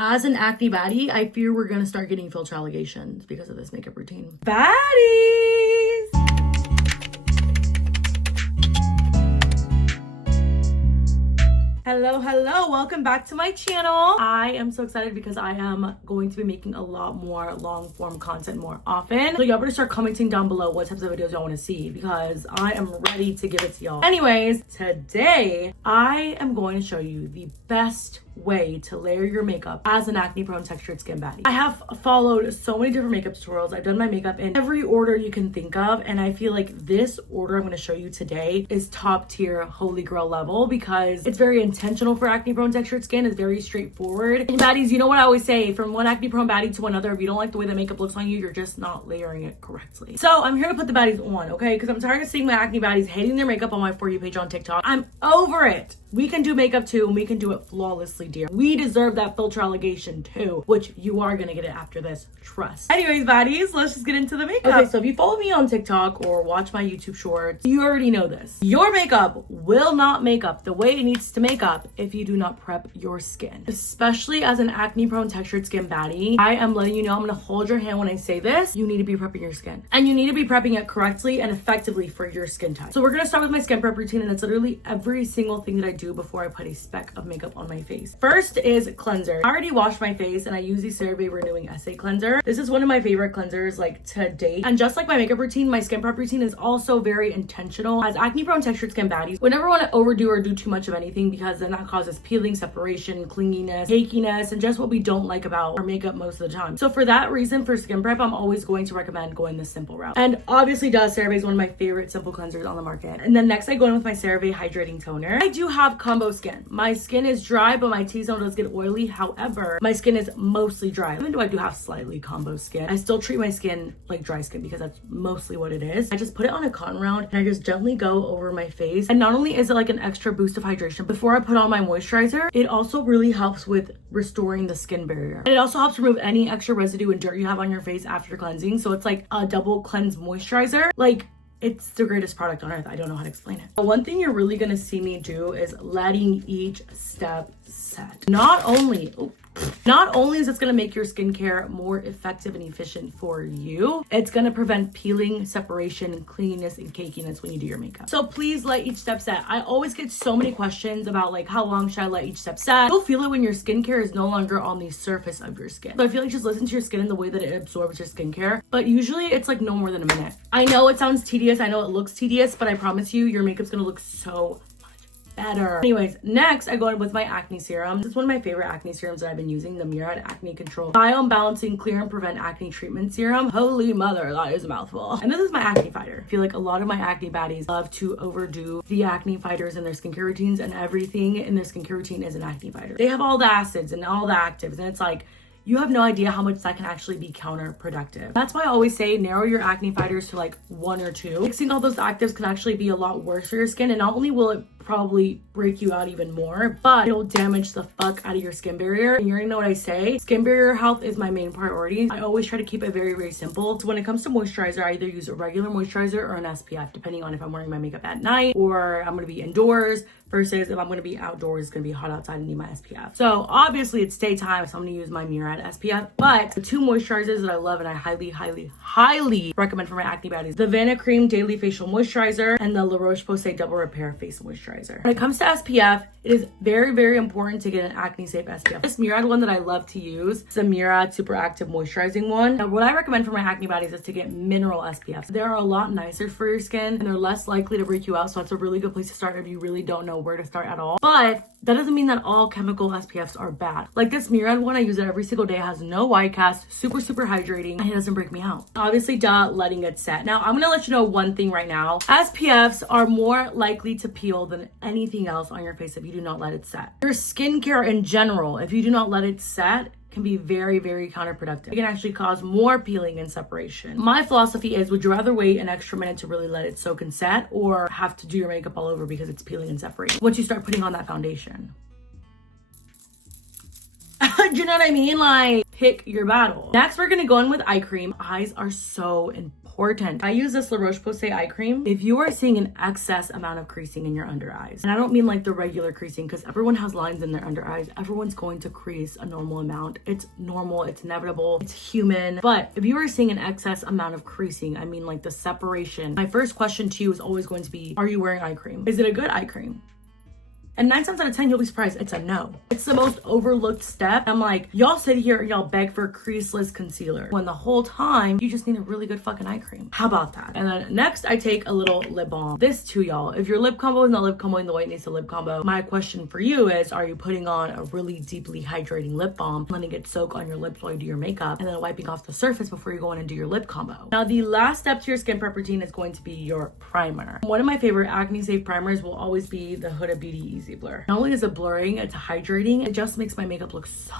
As an acne baddie, I fear we're gonna start getting filter allegations because of this makeup routine. Baddies! Hello, welcome back to my channel. I am so excited because I am going to be making a lot more long form content more often. So y'all better start commenting down below what types of videos y'all want to see because I am ready to give it to y'all. Anyways, today I am going to show you the best way to layer your makeup as an acne prone textured skin baddie. I have followed so many different makeup tutorials. I've done my makeup in every order you can think of, and I feel like this order I'm going to show you today is top tier holy grail level because it's very intentional for acne prone textured skin. It's very straightforward. And baddies, you know what I always say, from one acne prone baddie to another, if you don't like the way that makeup looks on you, you're just not layering it correctly. So I'm here to put the baddies on, okay? Because I'm tired of seeing my acne baddies hating their makeup on my For You page on TikTok. I'm over it. We can do makeup too, and we can do it flawlessly, dear. We deserve that filter allegation too, which you are gonna get it after this, trust. Anyways, baddies, let's just get into the makeup. Okay, so if you follow me on TikTok or watch my YouTube shorts, you already know this. Your makeup will not make up the way it needs to make up if you do not prep your skin. Especially as an acne-prone textured skin baddie, I am letting you know, I'm gonna hold your hand when I say this, you need to be prepping your skin. And you need to be prepping it correctly and effectively for your skin type. So we're gonna start with my skin prep routine, and it's literally every single thing that I do before I put a speck of makeup on my face. First is cleanser. I already washed my face and I use the CeraVe Renewing Essay Cleanser. This is one of my favorite cleansers like to date. And just like my makeup routine, my skin prep routine is also very intentional. As acne prone textured skin baddies, we never want to overdo or do too much of anything because then that causes peeling, separation, clinginess, cakiness, and just what we don't like about our makeup most of the time. So for that reason, for skin prep, I'm always going to recommend going the simple route. And obviously CeraVe is one of my favorite simple cleansers on the market. And then next I go in with my CeraVe Hydrating Toner. I do have combo skin. My skin is dry, but my T-zone does get oily. However, my skin is mostly dry. Even though I do have slightly combo skin, I still treat my skin like dry skin because that's mostly what it is. I just put it on a cotton round and I just gently go over my face. And not only is it like an extra boost of hydration, before I put on my moisturizer, it also really helps with restoring the skin barrier. And it also helps remove any extra residue and dirt you have on your face after cleansing. So it's like a double cleanse moisturizer. Like, it's the greatest product on earth. I don't know how to explain it. But one thing you're really gonna see me do is letting each step set. Not only is this gonna make your skincare more effective and efficient for you, it's gonna prevent peeling, separation, and cleanliness and cakiness when you do your makeup. So please let each step set. I always get so many questions about like how long should I let each step set. You'll feel it when your skincare is no longer on the surface of your skin. So I feel like just listen to your skin and the way that it absorbs your skincare. But usually it's like no more than a minute. I know it sounds tedious, I know it looks tedious, but I promise you your makeup's gonna look so better. Anyways, next I go in with my acne serum. This is one of my favorite acne serums that I've been using, the Murad Acne Control Biome Balancing Clear and Prevent Acne Treatment Serum. Holy mother, that is a mouthful. And this is my acne fighter. I feel like a lot of my acne baddies love to overdo the acne fighters in their skincare routines, and everything in their skincare routine is an acne fighter. They have all the acids and all the actives, and it's like, you have no idea how much that can actually be counterproductive. That's why I always say narrow your acne fighters to like 1 or 2. Mixing all those actives can actually be a lot worse for your skin, and not only will it probably break you out even more, but it'll damage the fuck out of your skin barrier. And you already know what I say. Skin barrier health is my main priority. I always try to keep it very, very simple. So when it comes to moisturizer, I either use a regular moisturizer or an SPF, depending on if I'm wearing my makeup at night or I'm gonna be indoors, versus if I'm gonna be outdoors, it's gonna be hot outside and need my SPF. So obviously it's daytime, so I'm gonna use my Murad SPF. But the 2 moisturizers that I love and I highly recommend for my acne baddies, the Vanna Cream Daily Facial Moisturizer and the La Roche-Posay Double Repair Face Moisturizer. When it comes to SPF, it is very, very important to get an acne safe SPF. This Murad one that I love to use is a Murad Super Active Moisturizing one. And what I recommend for my acne baddies is to get mineral SPFs. They're a lot nicer for your skin and they're less likely to break you out. So it's a really good place to start if you really don't know where to start at all. But that doesn't mean that all chemical SPFs are bad. Like this Murad one, I use it every single day. It has no white cast, super hydrating, and it doesn't break me out. Obviously, letting it set. Now, I'm gonna let you know one thing right now. SPFs are more likely to peel than anything else on your face if you do not let it set. Your skincare in general, if you do not let it set, can be very, very counterproductive. It can actually cause more peeling and separation. My philosophy is, would you rather wait an extra minute to really let it soak and set, or have to do your makeup all over because it's peeling and separating once you start putting on that foundation? Do you know what I mean? Like, pick your battle. Next, we're gonna go in with eye cream. Eyes are so important. important. I use this La Roche-Posay eye cream. If you are seeing an excess amount of creasing in your under eyes, and I don't mean like the regular creasing, because everyone has lines in their under eyes. Everyone's going to crease a normal amount. It's normal, it's inevitable, it's human. But if you are seeing an excess amount of creasing, I mean like the separation, my first question to you is always going to be, are you wearing eye cream? Is it a good eye cream? And 9 times out of 10, you'll be surprised, it's a no. It's the most overlooked step. I'm like, y'all sit here and y'all beg for creaseless concealer, when the whole time, you just need a really good fucking eye cream. How about that? And then next, I take a little lip balm. This too, y'all. If your lip combo is not lip comboing the way it needs to lip combo, my question for you is, are you putting on a really deeply hydrating lip balm, letting it soak on your lips while you do your makeup, and then wiping off the surface before you go in and do your lip combo? Now, the last step to your skin prep routine is going to be your primer. One of my favorite acne safe primers will always be the Huda Beauty Easy Blur. Not only is it blurring, it's hydrating. It just makes my makeup look so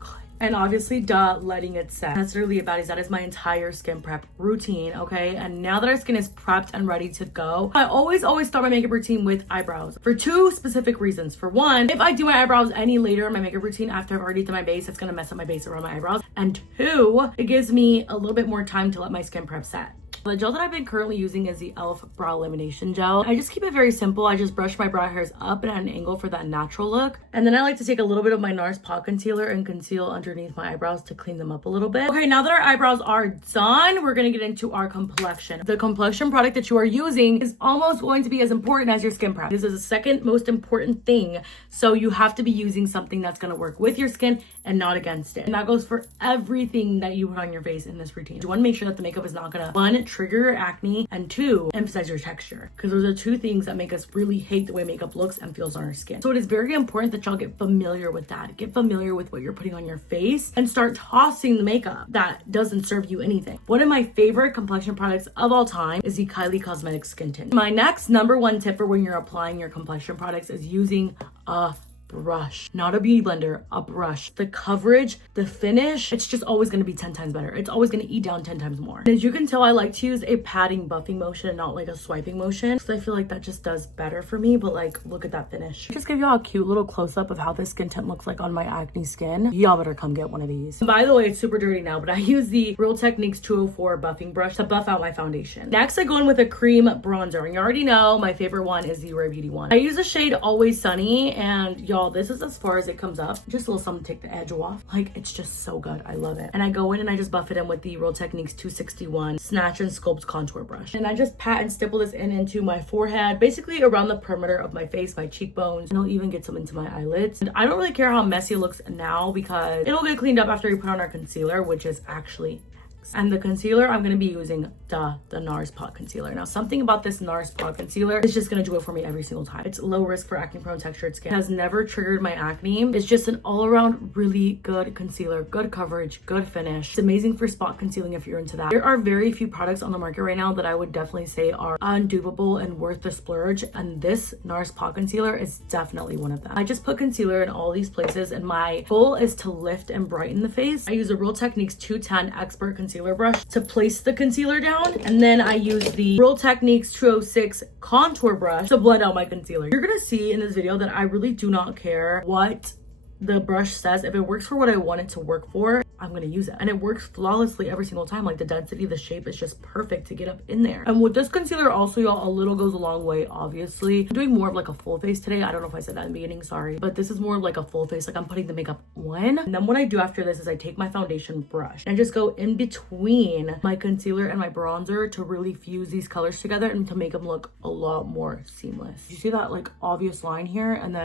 good. And obviously, letting it set. That's literally it, baddies. That is my entire skin prep routine, okay? And now that our skin is prepped and ready to go, I always start my makeup routine with eyebrows for 2 specific reasons. For one, if I do my eyebrows any later in my makeup routine after I've already done my base, it's gonna mess up my base around my eyebrows. And 2, it gives me a little bit more time to let my skin prep set. The gel that I've been currently using is the e.l.f. Brow Elimination Gel. I just keep it very simple. I just brush my brow hairs up and at an angle for that natural look. And then I like to take a little bit of my NARS Pot Concealer and conceal underneath my eyebrows to clean them up a little bit. Okay, now that our eyebrows are done, we're gonna get into our complexion. The complexion product that you are using is almost going to be as important as your skin prep. This is the second most important thing. So you have to be using something that's gonna work with your skin and not against it. And that goes for everything that you put on your face in this routine. You wanna make sure that the makeup is not gonna, 1, trigger your acne, and 2, emphasize your texture, because those are 2 things that make us really hate the way makeup looks and feels on our skin. So it is very important that y'all get familiar with that. Get familiar with what you're putting on your face and start tossing the makeup that doesn't serve you anything. One of my favorite complexion products of all time is the Kylie Cosmetics Skin Tint. My next #1 tip for when you're applying your complexion products is using a brush, not a beauty blender, a brush. The coverage, the finish, it's just always going to be 10 times better. It's always going to eat down 10 times more. And as you can tell, I like to use a patting buffing motion and not like a swiping motion, because I feel like that just does better for me. But like, look at that finish. Just give y'all a cute little close-up of how this skin tint looks like on my acne skin. Y'all better come get one of these. By the way, it's super dirty now, but I use the Real Techniques 204 buffing brush to buff out my foundation. Next, I go in with a cream bronzer, and you already know my favorite one is the Rare Beauty one. I use the shade Always Sunny, and y'all, this is as far as it comes up. Just a little something to take the edge off. Like, it's just so good. I love it. And I go in and I just buff it in with the Real Techniques 261 Snatch and Sculpt contour brush. And I just pat and stipple this in into my forehead, basically around the perimeter of my face, my cheekbones, and I'll even get some into my eyelids. And I don't really care how messy it looks now, because it'll get cleaned up after we put on our concealer, which is actually next. And the concealer, I'm going to be using the NARS Pot Concealer. Now, something about this NARS Pot Concealer is just going to do it for me every single time. It's low risk for acne prone textured skin. It has never triggered my acne. It's just an all around really good concealer, good coverage, good finish. It's amazing for spot concealing if you're into that. There are very few products on the market right now that I would definitely say are undupable and worth the splurge. And this NARS Pot Concealer is definitely one of them. I just put concealer in all these places, and my goal is to lift and brighten the face. I use a Real Techniques 210 Expert Concealer Brush to place the concealer down. And then I use the Real Techniques 206 contour brush to blend out my concealer. You're gonna see in this video that I really do not care what the brush says. If it works for what I want it to work for, I'm gonna use it. And it works flawlessly every single time. Like, the density, the shape is just perfect to get up in there. And with this concealer also, y'all, a little goes a long way, obviously. I'm doing more of like a full face today. I don't know if I said that in the beginning, sorry. But this is more like a full face, like I'm putting the makeup on. And then what I do after this is I take my foundation brush and just go in between my concealer and my bronzer to really fuse these colors together and to make them look a lot more seamless. You see that like obvious line here? And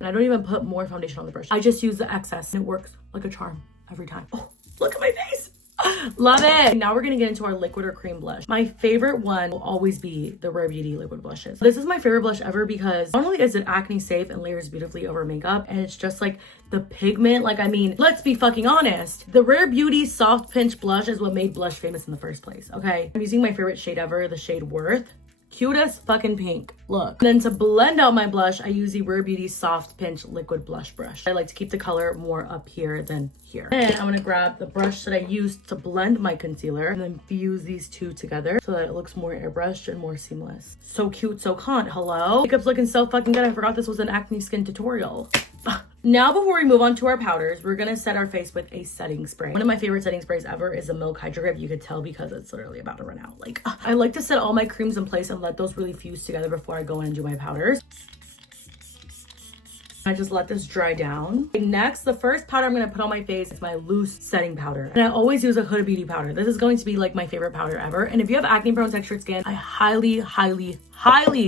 I don't even put more foundation on the brush. I just use the excess and it works like a charm every time. Oh, look at my face. Love it. Now we're gonna get into our liquid or cream blush. My favorite one will always be the Rare Beauty liquid blushes. This is my favorite blush ever because not only is it acne safe and layers beautifully over makeup, and it's just like the pigment, like, I mean, let's be fucking honest. The Rare Beauty Soft Pinch blush is what made blush famous in the first place, okay? I'm using my favorite shade ever, the shade Worth. Cutest fucking pink. Look. And then to blend out my blush, I use the Rare Beauty Soft Pinch Liquid Blush Brush. I like to keep the color more up here than here. And I'm gonna grab the brush that I used to blend my concealer and then fuse these two together so that it looks more airbrushed and more seamless. So cute, so cunt. Hello? Makeup's looking so fucking good. I forgot this was an acne skin tutorial. Now, before we move on to our powders, we're gonna set our face with a setting spray. One of my favorite setting sprays ever is a Milk Hydro Grip. You could tell because it's literally about to run out. Like, I like to set all my creams in place and let those really fuse together before I go in and do my powders. I just let this dry down. Next, the first powder I'm gonna put on my face is my loose setting powder. And I always use a Huda Beauty powder. This is going to be like my favorite powder ever. And if you have acne prone textured skin, I highly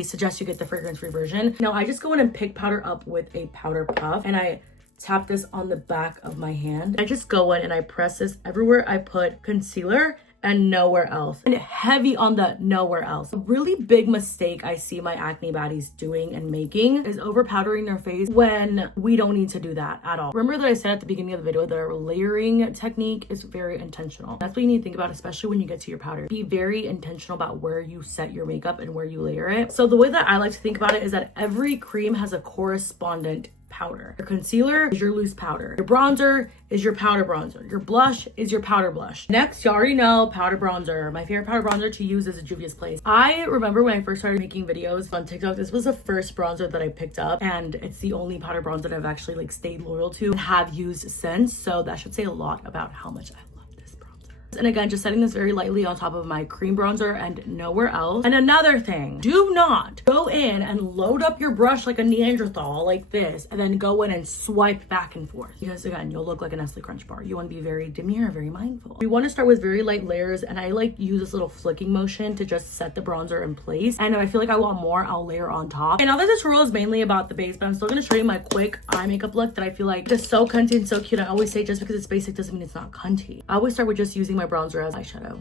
suggest you get the fragrance-free version. Now, I just go in and pick powder up with a powder puff and I tap this on the back of my hand. I just go in and I press this everywhere I put concealer and nowhere else, and heavy on the nowhere else. A really big mistake I see my acne baddies doing and making is over powdering their face when we don't need to do that at all. Remember that I said at the beginning of the video that our layering technique is very intentional. That's what you need to think about, especially when you get to your powder. Be very intentional about where you set your makeup and where you layer it. So the way that I like to think about it is that every cream has a correspondent powder. Your concealer is your loose powder. Your bronzer is your powder bronzer. Your blush is your powder blush. Next, you already know powder bronzer. My favorite powder bronzer to use is a Juvia's Place. I remember when I first started making videos on TikTok, this was the first bronzer that I picked up, and it's the only powder bronzer that I've actually like stayed loyal to and have used since. So that should say a lot about how much I love this bronzer. And again, just setting this very lightly on top of my cream bronzer and nowhere else. And another thing, do not go in and load up your brush like a Neanderthal like this and then go in and swipe back and forth, because again, you'll look like a Nestle Crunch bar. You want to be very demure, very mindful. We want to start with very light layers, and I like use this little flicking motion to just set the bronzer in place. And if I feel like I want more, I'll layer on top. And now this tutorial is mainly about the base, but I'm still going to show you my quick eye makeup look that I feel like is so cunty and so cute. I always say just because it's basic doesn't mean it's not cunty. I always start with just using my bronzer as eyeshadow.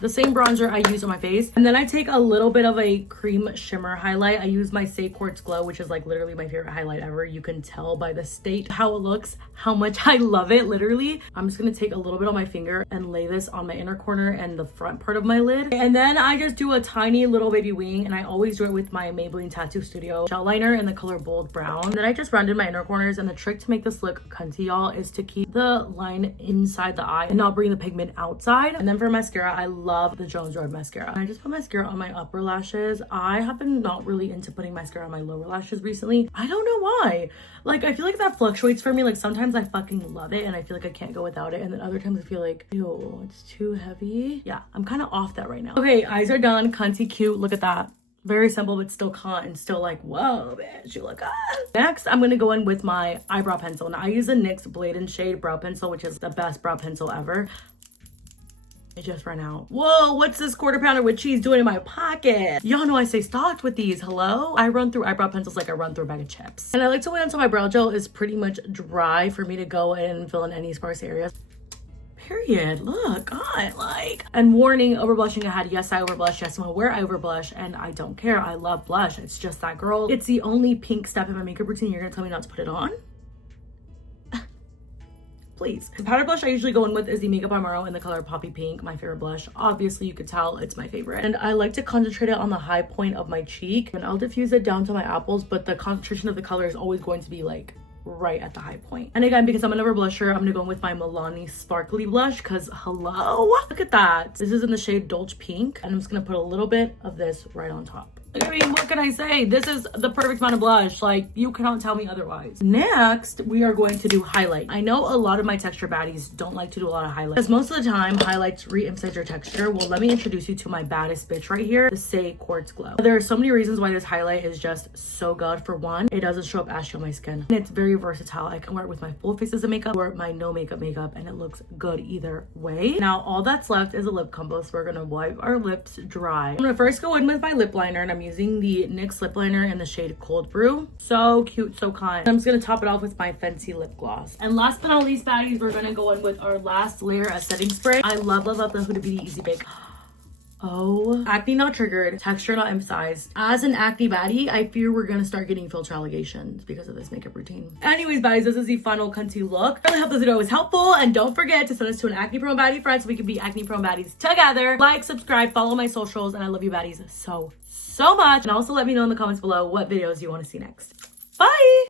The same bronzer I use on my face, and then I take a little bit of a cream shimmer highlight. I use my Say Quartz Glow, which is like literally my favorite highlight ever. You can tell by the state how it looks, how much I love it, literally. I'm just gonna take a little bit on my finger and lay this on my inner corner and the front part of my lid, and then I just do a tiny little baby wing, and I always do it with my Maybelline Tattoo Studio gel liner in the color Bold Brown. And then I just rounded my inner corners, and the trick to make this look cunty, y'all, is to keep the line inside the eye and not bring the pigment outside. And then for mascara, I love the Jones Road mascara. I just put mascara on my upper lashes. I have been not really into putting mascara on my lower lashes recently. I don't know why. Like, I feel like that fluctuates for me. Like, sometimes I fucking love it and I feel like I can't go without it, and then other times I feel like, ew, it's too heavy. Yeah, I'm kind of off that right now. Okay, eyes are done. Cunty cute. Look at that. Very simple, but still cunt and still like, whoa, bitch, you look good. Next, I'm gonna go in with my eyebrow pencil. Now, I use a NYX Blade and Shade brow pencil, which is the best brow pencil ever. It just ran out. Whoa, what's this quarter pounder with cheese doing in my pocket? Y'all know I stay stocked with these. Hello? I run through eyebrow pencils like I run through a bag of chips. And I like to wait until my brow gel is pretty much dry for me to go in and fill in any sparse areas. Period. Look, God, like. And warning, overblushing ahead. Yes, I overblush. Yes, I'm aware I overblush, and I don't care. I love blush. It's just that, girl. It's the only pink step in my makeup routine. You're gonna tell me not to put it on? Please. The powder blush I usually go in with is the Makeup by Morrow in the color Poppy Pink, my favorite blush. Obviously, you could tell it's my favorite. And I like to concentrate it on the high point of my cheek, and I'll diffuse it down to my apples, but the concentration of the color is always going to be like right at the high point. And again, because I'm an over blusher, I'm gonna go in with my Milani Sparkly Blush, because hello, look at that. This is in the shade Dolce Pink, and I'm just gonna put a little bit of this right on top. I mean, what can I say? This is the perfect amount of blush. Like, you cannot tell me otherwise. Next, we are going to do highlight. I know a lot of my texture baddies don't like to do a lot of highlight, because most of the time, highlights re-emphasize your texture. Well, let me introduce you to my baddest bitch right here, the Say Quartz Glow. There are so many reasons why this highlight is just so good. For one, it doesn't show up ashy on my skin, and it's very versatile. I can wear it with my full faces of makeup or my no makeup, and it looks good either way. Now, all that's left is a lip combo, so we're gonna wipe our lips dry. I'm gonna first go in with my lip liner, and I'm using the NYX lip liner in the shade Cold Brew. So cute, so kind. I'm just gonna top it off with my Fenty lip gloss. And last but not least, baddies, we're gonna go in with our last layer of setting spray. I love the Huda Beauty Easy Bake. Oh, acne not triggered, texture not emphasized. As an acne baddie, I fear we're gonna start getting filter allegations because of this makeup routine. Anyways, baddies, this is the final cunty look. I really hope this video was helpful, and don't forget to send us to an acne prone baddie friend so we can be acne prone baddies together. Like, subscribe, follow my socials, and I love you baddies so much. And also let me know in the comments below what videos you want to see next. Bye!